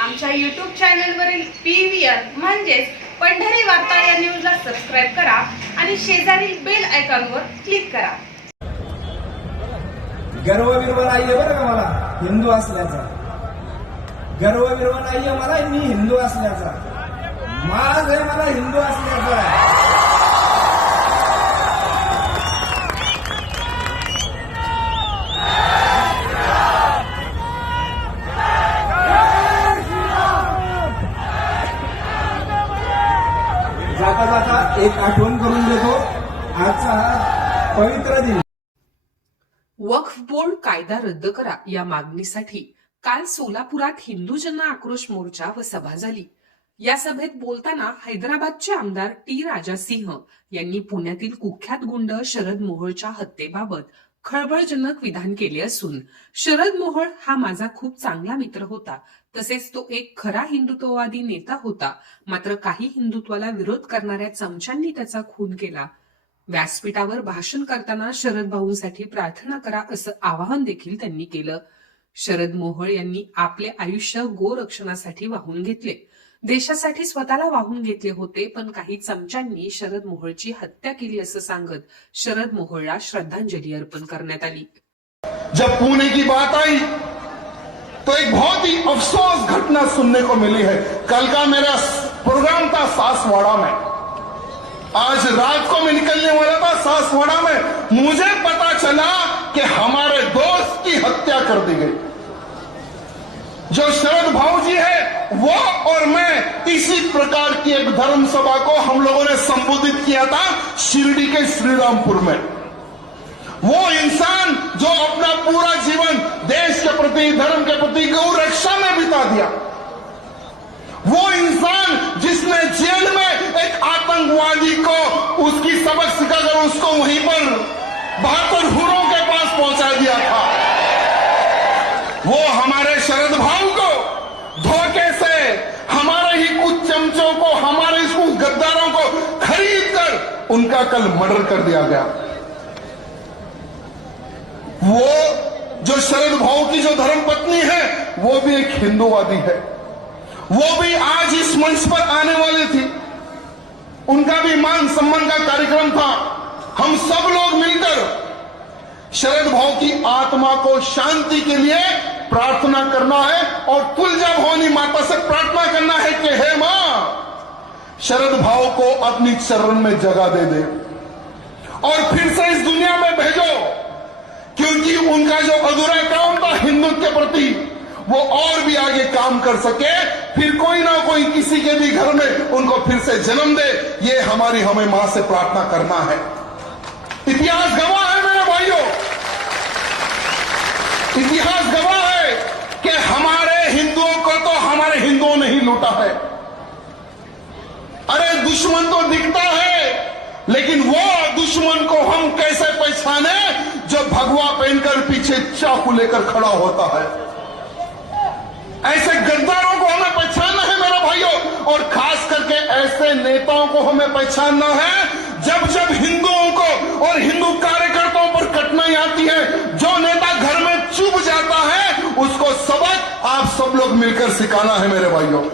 आमच्या युट्यूब चॅनलवरील P V R म्हणजेच पंढरी वार्ता या न्यूजला सबस्क्राईब करा आणि शेजारील बेल आयकॉनवर क्लिक करा. गर्व बिर्व नाहीये बरं का मला? हिंदू असल्याचा. गर्व बिर्व नाहीये मला मी हिंदू असल्याचा. माझ आहे मला हिंदू असल्याचा. जाता जाता एक आठवण करून देतो. आजचा हा पवित्र दिन. वक्फ बोर्ड कायदा रद्द करा या मागणीसाठी काल सोलापुरात हिंदू जन आक्रोश मोर्चा व सभा झाली. या सभेत बोलताना हैदराबादचे आमदार टी राजा सिंह यांनी पुण्यातील कुख्यात गुंड शरद मोहोळच्या हत्येबाबत खळबळजनक विधान केले असून शरद मोहोळ हा माझा खूप चांगला मित्र होता. तसेच तो एक खरा हिंदुत्ववादी नेता होता. मात्र काही हिंदुत्वाला विरोध करणाऱ्या चमच्यांनी त्याचा खून केला. व्यासपीठावर भाषण करताना शरद भाऊंसाठी प्रार्थना करा असं आवाहन देखील त्यांनी केलं. शरद मोहोळ यांनी आपले आयुष्य गोरक्षणासाठी वाहून घेतले. देशासाठी स्वतःला वाहून घेतले होते, पण काही चमच्यांनी शरद मोहोळची हत्या केली असं सांगत शरद मोहोळला श्रद्धांजली अर्पण करण्यात आली. जब पुणे की बात आई तो एक बहुत ही अफसोस घटना सुनने को मिली है। कल का मेरा प्रोग्राम था सासवाड़ा में। आज रात को मैं निकलने वाला था सासवाड़ा में। मुझे पता चला कि हमारे दोस्त की हत्या कर दी गई। जो शरद भाऊ जी है, वो इसी प्रकार की एक धर्म सभा को हम लोगों ने संबोधित किया था शिरडी के श्रीरामपुर में। वो इंसान जो अपना पूरा जीवन देश के प्रति, धर्म के प्रति गौ रक्षा में बिता दिया। वो इंसान जिसने जेल में एक आतंकवादी को उसकी सबक सिखाकर उसको वहीं पर बहत्तर हुरों के पास पहुँचा दिया था। वो हमारे शरद भाव को उनका कल मर्डर कर दिया गया। वो जो शरद भाव की जो धर्म पत्नी है, वो भी एक हिंदूवादी है। वो भी आज इस मंच पर आने वाली थी। उनका भी मान सम्मान का कार्यक्रम था। हम सब लोग मिलकर शरद भाव की आत्मा को शांति के लिए प्रार्थना करना है और तुलजा भवानी माता से प्रार्थना करना है कि हे माँ शरद भाव को अपनी चरण में जगह दे दे। और फिर से इस दुनिया में भेजो, क्योंकि उनका जो अधूरा काम था हिंदुत्व के प्रति, वो और भी आगे काम कर सके। फिर कोई ना कोई किसी के भी घर में उनको फिर से जन्म दे। ये हमारी, हमें माँ से प्रार्थना करना है। इतिहास गवाह है मेरे भाइयों। इतिहास गवाह है कि हमारे हिंदुओं को तो हमारे हिंदुओं ने ही लूटा है। दुश्मन तो दिखता है, लेकिन वो दुश्मन को हम कैसे पहचाने जो भगवा पहनकर पीछे चाकू लेकर खड़ा होता है? ऐसे गद्दारों को हमें पहचानना है मेरे भाइयों, और खास करके ऐसे नेताओं को हमें पहचानना है जब जब हिंदुओं को और हिंदू कार्यकर्ताओं पर कठिनाई आती है, जो नेता घर में चुभ जाता है, उसको सबक आप सब लोग मिलकर सिखाना है मेरे भाइयों।